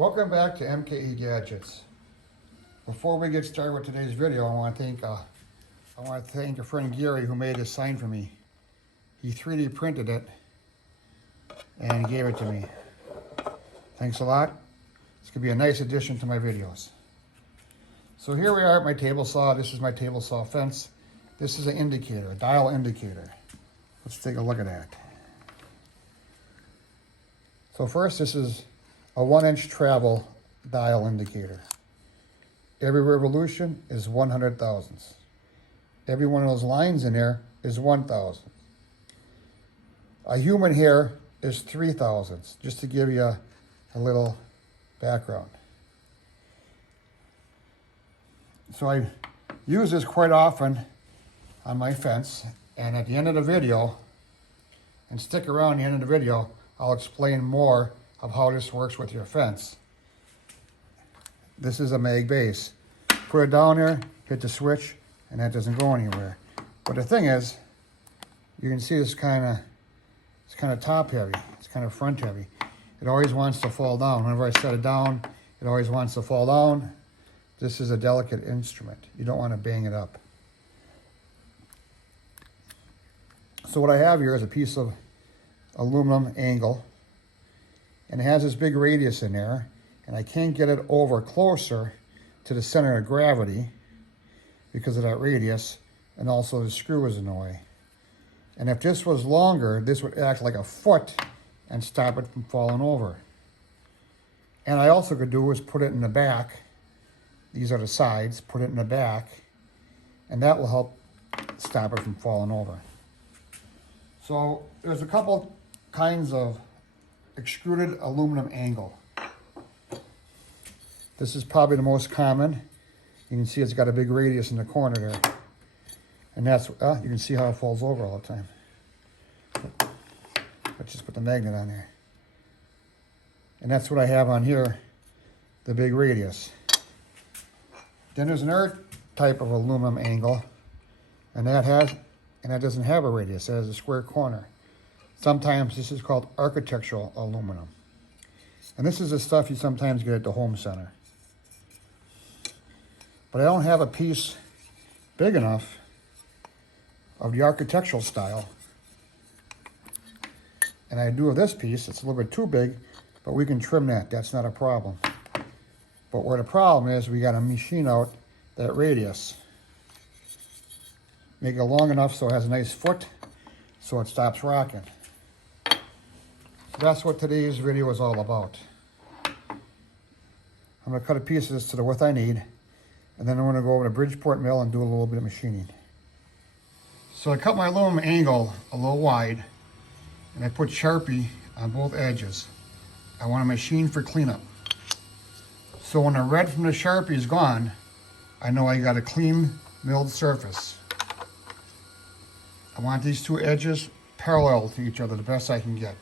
Welcome back to MKE Gadgets. Before we get started with today's video, I want to thank a friend Gary who made this sign for me. He 3D printed it and gave it to me. Thanks a lot. This could be a nice addition to my videos. So here we are at my table saw. This is my table saw fence. This is an indicator, a dial indicator. Let's take a look at that. So first, this is a 1-inch travel dial indicator. Every revolution is 100 thousandths. Every one of those lines in there is 1,000. A human hair is 3 thousandths, just to give you a little background. So I use this quite often on my fence, and at the end of the video, and stick around the end of the video, I'll explain more of how this works with your fence. This is a mag base. Put it down there, hit the switch, and that doesn't go anywhere. But the thing is, you can see it's kind of top heavy. It's kind of front heavy. It always wants to fall down. Whenever I set it down, it always wants to fall down. This is a delicate instrument. You don't want to bang it up. So what I have here is a piece of aluminum angle, and it has this big radius in there, and I can't get it over closer to the center of gravity because of that radius, and also the screw is in the way. And if this was longer, this would act like a foot and stop it from falling over. And I also could do is put it in the back. These are the sides, put it in the back, and that will help stop it from falling over. So there's a couple kinds of extruded aluminum angle. This is probably the most common. You can see it's got a big radius in the corner there. And that's, you can see how it falls over all the time. Let's just put the magnet on there. And that's what I have on here, the big radius. Then there's another type of aluminum angle, and that doesn't have a radius. It has a square corner. Sometimes this is called architectural aluminum. And this is the stuff you sometimes get at the home center. But I don't have a piece big enough of the architectural style. And I do have this piece. It's a little bit too big, but we can trim that. That's not a problem. But where the problem is, we got to machine out that radius. Make it long enough so it has a nice foot, so it stops rocking. So that's what today's video is all about. I'm going to cut a piece of this to the width I need, and then I'm going to go over to Bridgeport Mill and do a little bit of machining. So I cut my aluminum angle a little wide, and I put Sharpie on both edges. I want to machine for cleanup. So when the red from the Sharpie is gone, I know I got a clean milled surface. I want these two edges parallel to each other the best I can get.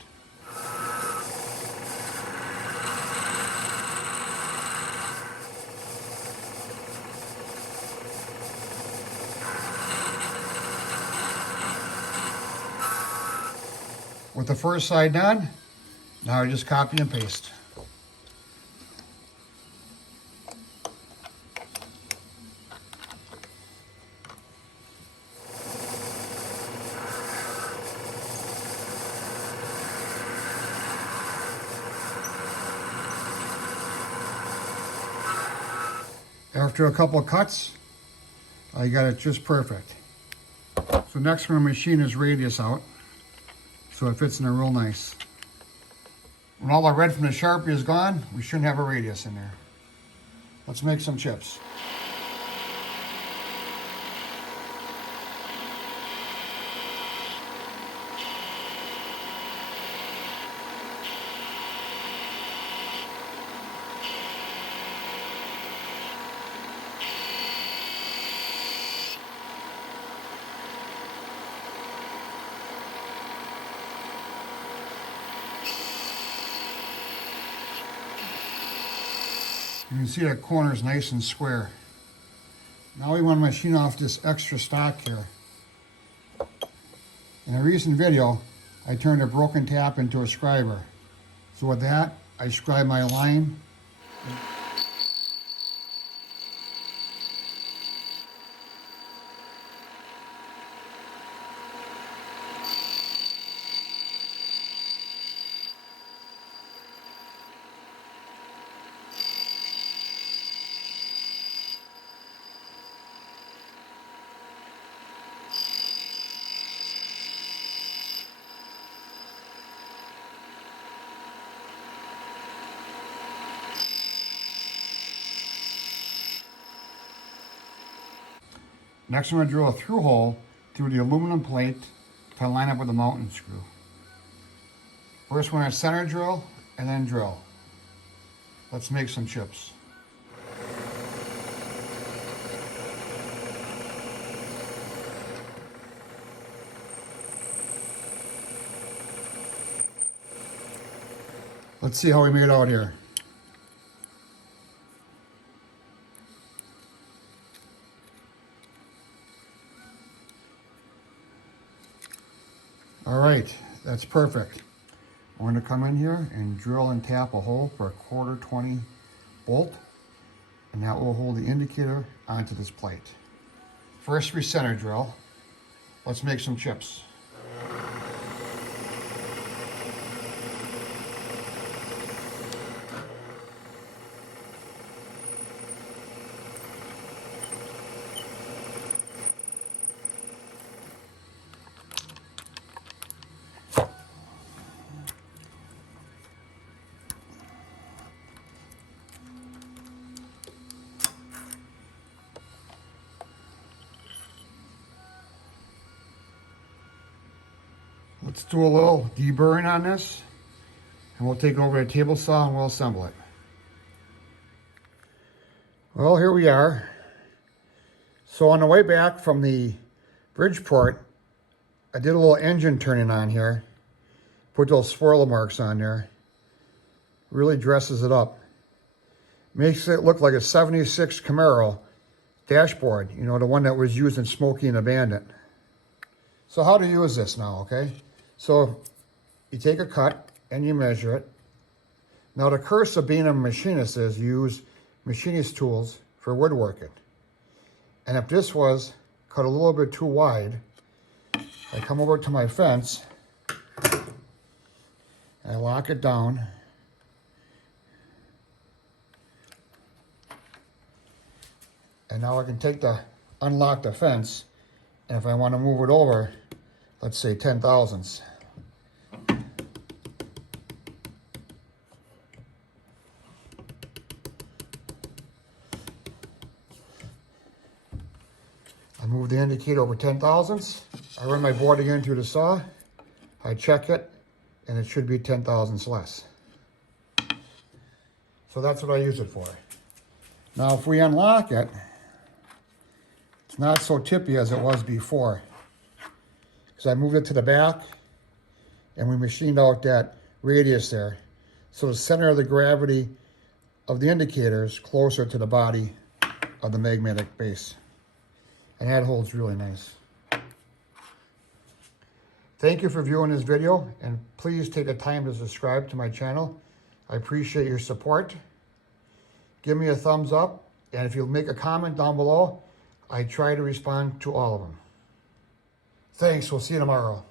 With the first side done, now I just copy and paste. After a couple of cuts, I got it just perfect. So next we're going to machine his radius out so it fits in there real nice. When all the red from the Sharpie is gone, we shouldn't have a radius in there. Let's make some chips. You can see that corner is nice and square. Now we want to machine off this extra stock here. In a recent video, I turned a broken tap into a scriber. So with that, I scribe my line Next, I'm going to drill a through hole through the aluminum plate to line up with the mounting screw. First, we're going to center drill and then drill. Let's make some chips. Let's see how we made it out here. All right, that's perfect. I'm going to come in here and drill and tap a hole for a 1/4 bolt, and that will hold the indicator onto this plate. First, we center drill. Let's make some chips. Let's do a little deburring on this, and we'll take it over to the table saw and we'll assemble it. Well, here we are. So on the way back from the Bridgeport, I did a little engine turning on here. Put those swirl marks on there. Really dresses it up. Makes it look like a 76 Camaro dashboard, you know, the one that was used in Smokey and the Bandit. So how to use this now, okay? So you take a cut and you measure it. Now the curse of being a machinist is you use machinist tools for woodworking. And if this was cut a little bit too wide, I come over to my fence and I lock it down. And now I can unlock the fence, and if I want to move it over, let's say 10 thousandths. I move the indicator over 10 thousandths. I run my board again through the saw. I check it, and it should be 10 thousandths less. So that's what I use it for. Now, if we unlock it, it's not so tippy as it was before. Because I moved it to the back, and we machined out that radius there. So the center of the gravity of the indicator is closer to the body of the magnetic base. And that holds really nice. Thank you for viewing this video, and please take the time to subscribe to my channel. I appreciate your support. Give me a thumbs up, and if you'll make a comment down below, I try to respond to all of them. Thanks, we'll see you tomorrow.